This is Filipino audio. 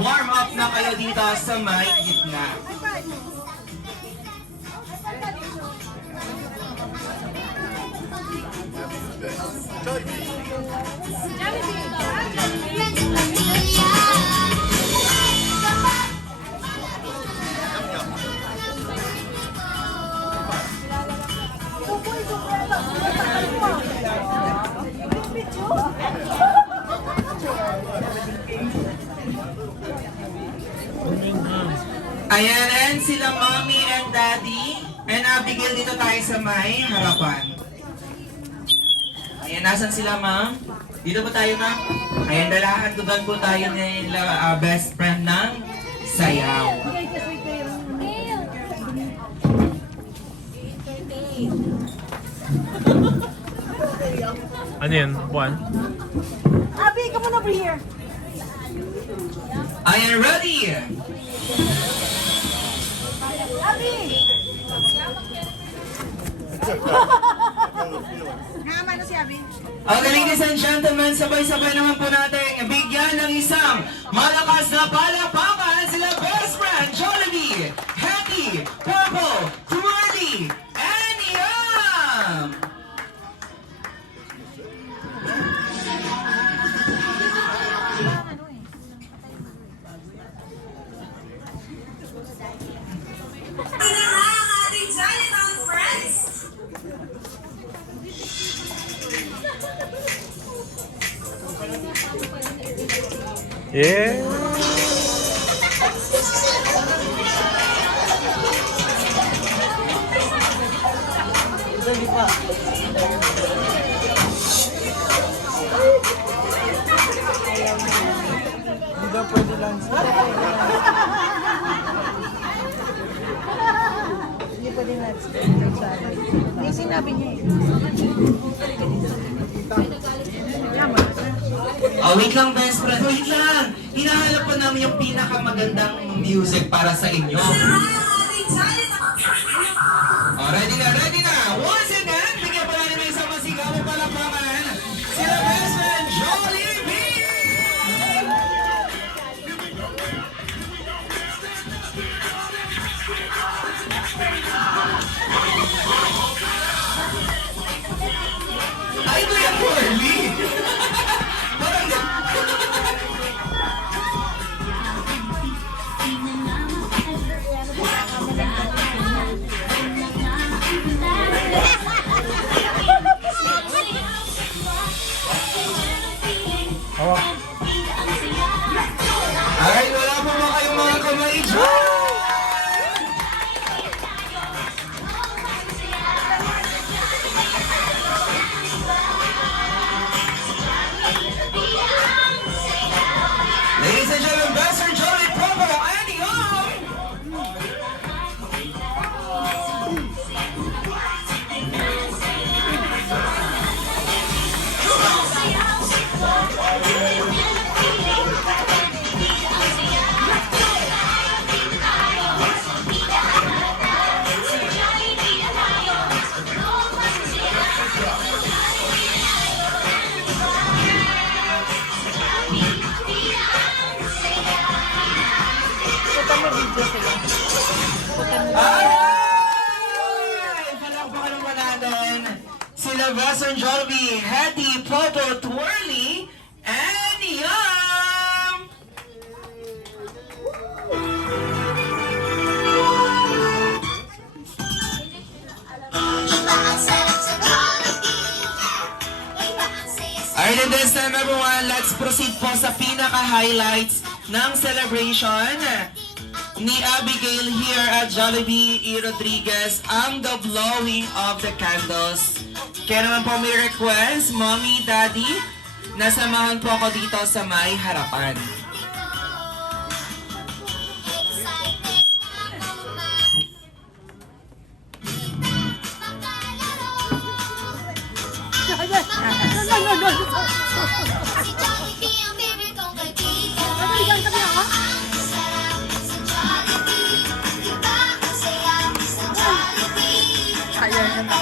mag-warm up na kayo dito sa may gitna. Ayan, and sila Mommy and Daddy and Abigail dito tayo sa may harapan. Ayan, nasan sila, Ma'am? Dito po tayo, Ma'am. Ayan, dalahan doon po tayo nila best friend ng sayaw. Ano yun? Buwan? Abby, come on over here. Ayan, ready? Abby! Naman na si Abby. Okay, ladies and gentlemen, sabay-sabay naman po natin bigyan ng isang malakas na palakpakan sila best friend Jollibee, Hetty, Purple, Twirly, and Yum! Yeah! Hindi daw pwede lang sa... Hindi pa din natin. Hindi sinabi niya eh. Oh, wait lang, best friend. Wait lang! Hinahanap pa namin yung pinakamagandang music para sa inyo. Oh, ready na, ready na! Once again, bigyan pa natin ng isang masigaw na palakpakan. Sila best friend Jollibee! Ay, Kuya Curly! Ay, wala po ba kayong mga kamay dyan? Ladies and gentlemen, best friend Jollibee, Purple, and Yum! Puta mo video sila. Puta mo. Ay! Palakpakan naman natin sila best friend Jollibee, Hetty, Purple, Twirly, and Yum! Alright, and this time everyone, let's proceed po sa pinaka-highlights ng celebration ni Abigail here at Jollibee E. Rodriguez, ang the blowing of the candles. Kaya naman po may request, Mommy, Daddy, nasamahan po ako dito sa may harapan. Kaya na.